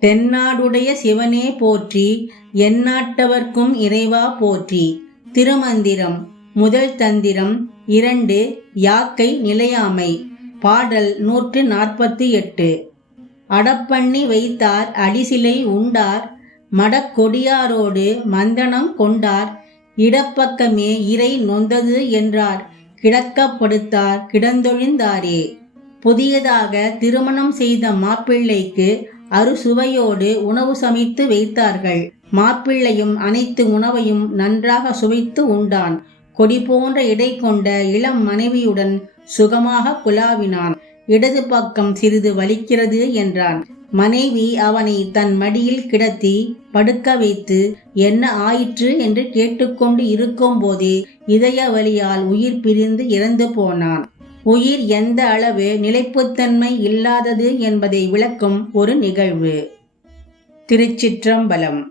தென்னாடுடைய சிவனே போற்றி எந்நாட்டவர்க்கும் இறைவா போற்றி. திருமந்திரம் முதல் தந்திரம் இரண்டு யாக்கை நிலையாமை. பாடல் நூற்று நாற்பத்தி எட்டு. அடப்பண்ணி வைத்தார் அடிசிலை உண்டார் மடக்கொடியாரோடு மந்தனம் கொண்டார். இடப்பக்கமே இறை நொந்தது என்றார் கிடக்கப்படுத்தார் கிடந்தொழிந்தாரே. புதியதாக திருமணம் செய்த மாப்பிள்ளைக்கு அறுசுவையோடு உணவு சமைத்து வைத்தார்கள். மாப்பிள்ளையும் அனைத்து உணவையும் நன்றாக சுவைத்து உண்டான். கொடி போன்ற இடை கொண்ட இளம் மனைவியுடன் சுகமாக குலாவினான் இடது பக்கம் சிறிது வலிக்கிறது என்றான். மனைவி அவனை தன் மடியில் கிடத்தி படுக்க வைத்து என்ன ஆயிற்று? என்று கேட்டுக்கொண்டு இருக்கும் போதே இதய வலியால் உயிர் பிரிந்து இறந்து போனான். உயிர் எந்த அளவு நிலைப்புத்தன்மை இல்லாதது என்பதை விளக்கும் ஒரு நிகழ்வு. திருச்சிற்றம்பலம்.